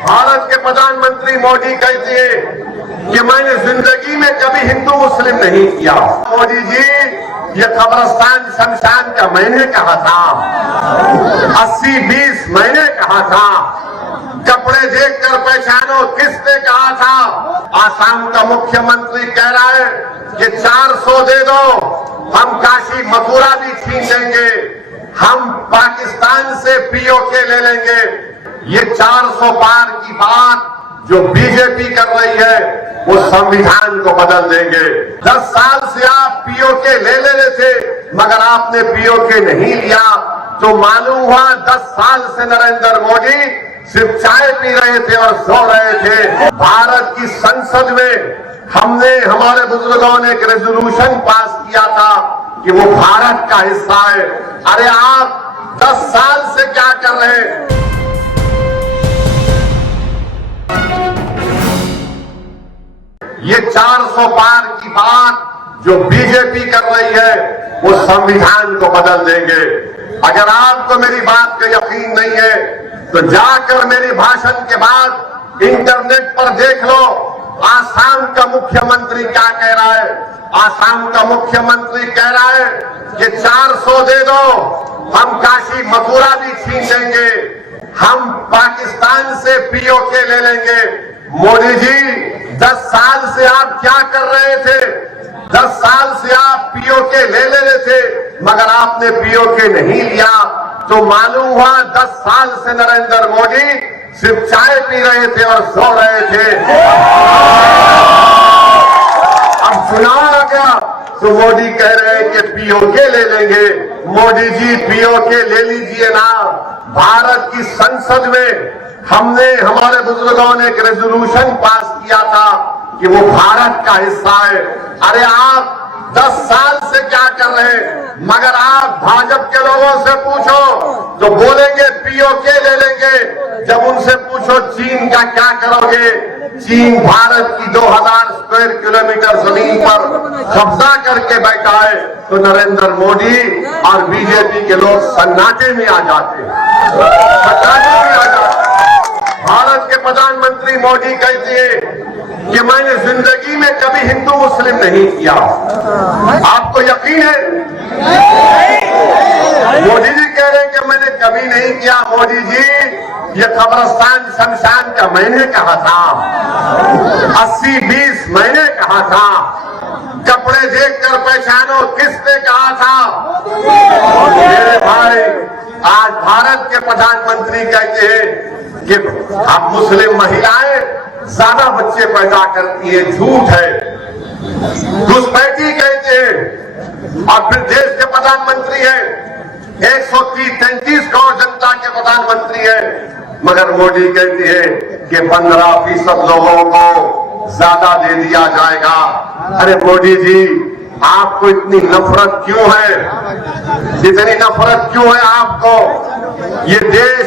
भारत के प्रधानमंत्री मोदी कहते हैं कि मैंने जिंदगी में कभी हिंदू मुस्लिम नहीं किया। मोदी जी, ये कब्रिस्तान शमशान का मैंने कहा था, 80-20 मैंने कहा था, कपड़े देखकर पहचानो किसने कहा था। आसाम का मुख्यमंत्री कह रहा है कि 400 दे दो, हम काशी मथुरा भी छीन लेंगे, हम पाकिस्तान से पीओके ले लेंगे। ये 400 पार की बात जो बीजेपी कर रही है वो संविधान को बदल देंगे। 10 साल से आप पीओके ले रहे थे मगर आपने पीओके नहीं लिया, तो मालूम हुआ 10 साल से नरेंद्र मोदी सिर्फ चाय पी रहे थे और सो रहे थे। भारत की संसद में हमने, हमारे बुजुर्गों ने एक रेजोल्यूशन पास किया था कि वो भारत का हिस्सा है। अरे आप 10 साल से क्या कर रहे हैं? ये 400 पार की बात जो बीजेपी कर रही है वो संविधान को बदल देंगे। अगर आपको मेरी बात का यकीन नहीं है तो जाकर मेरे भाषण के बाद इंटरनेट पर देख लो, आसाम का मुख्यमंत्री क्या कह रहा है। आसाम का मुख्यमंत्री कह रहा है कि 400 दे दो, हम काशी मथुरा भी छीन लेंगे, हम पाकिस्तान से पीओके ले लेंगे। मोदी जी, 10 साल से आप क्या कर रहे थे? 10 साल से आप पीओके ले रहे थे मगर आपने पीओके नहीं लिया, तो मालूम हुआ 10 साल से नरेंद्र मोदी सिर्फ चाय पी रहे थे और सो रहे थे। अब चुनाव आ गया तो मोदी कह रहे हैं कि पीओके ले लेंगे। मोदी जी, पीओके ले लीजिए ना। भारत की संसद में हमने, हमारे बुजुर्गों ने एक रेजोल्यूशन पास किया था कि वो भारत का हिस्सा है। अरे आप 10 साल से क्या कर रहे हैं? मगर आप भाजपा के लोगों से पूछो तो बोलेंगे पीओके ले लेंगे। जब उनसे पूछो चीन का क्या करोगे, चीन भारत की 2000 स्क्वायर किलोमीटर जमीन पर कब्जा करके बैठा है, तो नरेंद्र मोदी और बीजेपी के लोग सन्नाटे में आ जाते हैं, सन्नाटे में आ जाते हैं। भारत के प्रधानमंत्री मोदी कहते हैं कि मैंने जिंदगी में कभी हिंदू मुस्लिम नहीं किया। आपको यकीन है? मोदी जी कह रहे हैं कि मैंने कभी नहीं किया। मोदी जी, ये कब्रिस्तान शमशान का मैंने कहा था, 80-20 मैंने कहा था, कपड़े देखकर पहचानो किसने कहा था। मेरे भाई, आज भारत के प्रधानमंत्री कहते हैं कि अब मुस्लिम महिलाएं ज्यादा बच्चे पैदा करती है, झूठ है, घुसपैठी कहते हैं। और फिर देश के प्रधानमंत्री है, 133 करोड़ जनता के प्रधानमंत्री है, मगर मोदी कहती है कि 15% लोगों को ज्यादा दे दिया जाएगा। अरे मोदी जी, आपको इतनी नफरत क्यों है? इतनी नफरत क्यों है आपको? ये देश,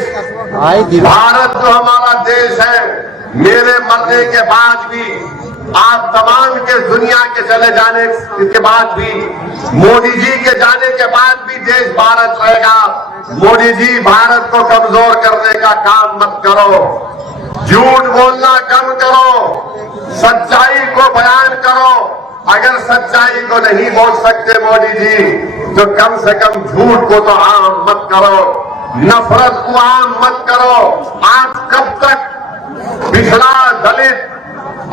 भारत जो हमारा देश है, मेरे मरने के बाद भी, आप तमाम के दुनिया के चले जाने के बाद भी, मोदी जी के जाने के बाद भी देश भारत रहेगा। मोदी जी, भारत को कमजोर करने का काम मत करो, झूठ बोलना कम करो, सच्चाई को बयान करो। अगर सच्चाई को नहीं बोल सकते मोदी जी, तो कम से कम झूठ को तो आम मत करो, नफरत को आम मत करो। आप कब तक पिछड़ा, दलित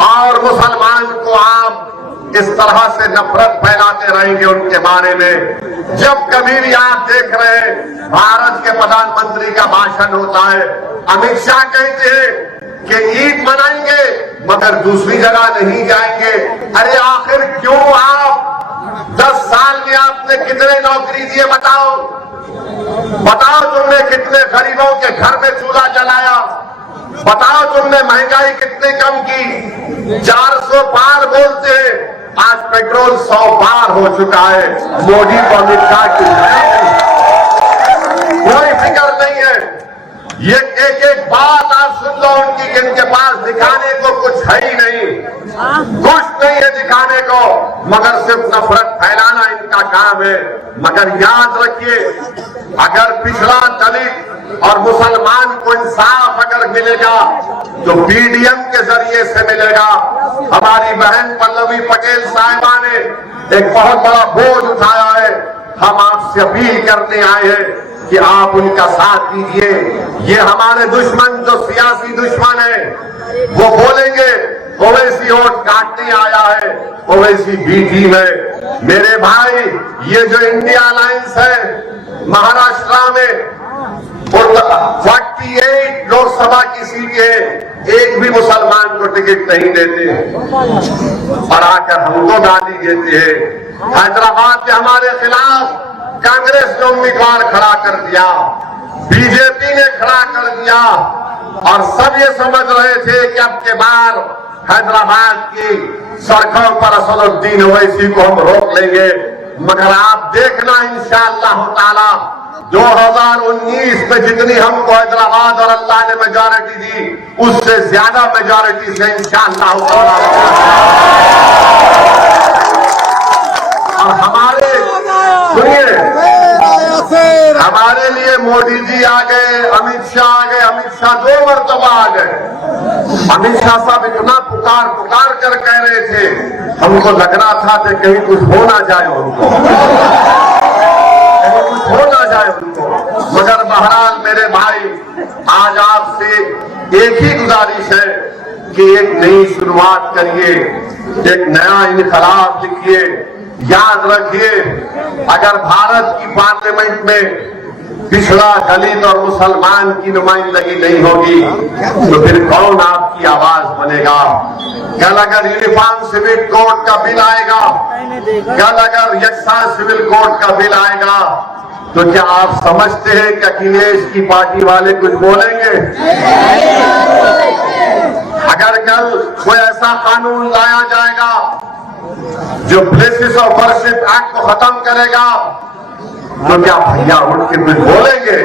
और मुसलमान को आप इस तरह से नफरत फैलाते रहेंगे उनके बारे में? जब कभी भी आप देख रहे हैं भारत के प्रधानमंत्री का भाषण होता है, अमित शाह कहते हैं कि ईद मनाएंगे मगर दूसरी जगह नहीं जाएंगे। अरे आखिर क्यों? आप 10 साल में आपने कितने नौकरी दिए बताओ? बताओ तुमने कितने गरीबों के घर में चूल्हा जलाया? बताओ तुमने महंगाई कितनी कम की? 400 पार बोलते हैं, आज पेट्रोल 100 पार हो चुका है। मोदी को, अमित शाह की कोई फिक्र नहीं है। ये एक एक बात आप सुन लो उनकी, जिनके पास दिखाने को कुछ है ही नहीं। कुछ नहीं है दिखाने को, मगर सिर्फ नफरत फैलाना इनका काम है। मगर याद रखिए, अगर पिछड़ा दलित और मुसलमान को इंसाफ अगर मिलेगा तो पीडीएम के जरिए से मिलेगा। हमारी बहन पल्लवी पटेल साहिबा ने एक बहुत बड़ा बोझ उठाया है। हम आपसे अपील करने आए हैं कि आप उनका साथ दीजिए। ये हमारे दुश्मन जो सियासी दुश्मन है वो बोलेंगे ओवैसी वोट काटने आया है, ओवैसी बी टीम है। मेरे भाई, ये जो इंडिया अलायंस है महाराष्ट्र में 48 लोकसभा की सीटें, एक भी मुसलमान को टिकट नहीं देते और आकर हमको गाली देते हैं। हैदराबाद में हमारे खिलाफ कांग्रेस ने उम्मीदवार खड़ा कर दिया, बीजेपी ने खड़ा कर दिया और सब ये समझ रहे थे कि अब के बार हैदराबाद की सड़कों पर असदुद्दीन ओवैसी को हम रोक लेंगे। मगर आप देखना इंशाअल्लाह ताला 2019 में जितनी हमको हैदराबाद और अल्लाह ने मेजॉरिटी दी, उससे ज्यादा मेजॉरिटी से इंशाअल्लाह और हमारे सुनिए, हमारे लिए मोदी जी आ गए, अमित शाह आ गए। अमित शाह 2 मरतबा आ गए। अमित शाह साहब इतना पुकार कर कह रहे थे, हमको लग रहा था कि कहीं कुछ हो ना जाए उनको, कहीं कुछ हो ना जाए उनको। मगर बहरहाल मेरे भाई, आज आपसे एक ही गुजारिश है कि एक नई शुरुआत करिए, एक नया इनकलाब लिखिए। याद रखिए, अगर भारत की पार्लियामेंट में पिछड़ा दलित और मुसलमान की नुमाइंदगी नहीं होगी तो फिर कौन आपकी आवाज बनेगा? कल अगर यूनिफॉर्म सिविल कोड का बिल आएगा, कल अगर यकसा सिविल कोड का बिल आएगा, तो क्या आप समझते हैं कि अखिलेश की पार्टी वाले कुछ बोलेंगे? अगर कल कोई ऐसा कानून लाया जाएगा जो प्लेसेस ऑफ वर्शिप एक्ट को खत्म करेगा, तो क्या भैया उठ के कुछ बोलेंगे?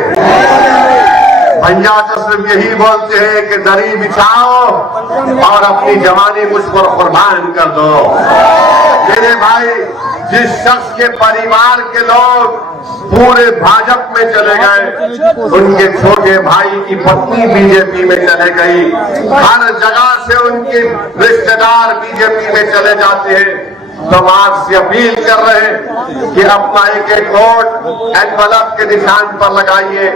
भैया तो सिर्फ यही बोलते हैं कि दरी बिछाओ और अपनी जवानी मुझ पर कुर्बान कर दो। मेरे भाई, जिस शख्स के परिवार के लोग पूरे भाजपा में चले गए, उनके छोटे भाई की पत्नी बीजेपी में चले गई, हर जगह से उनके रिश्तेदार बीजेपी में चले जाते हैं। तो हम आपसे अपील कर रहे हैं कि अपना एक वोट एनवलप के निशान पर लगाइए।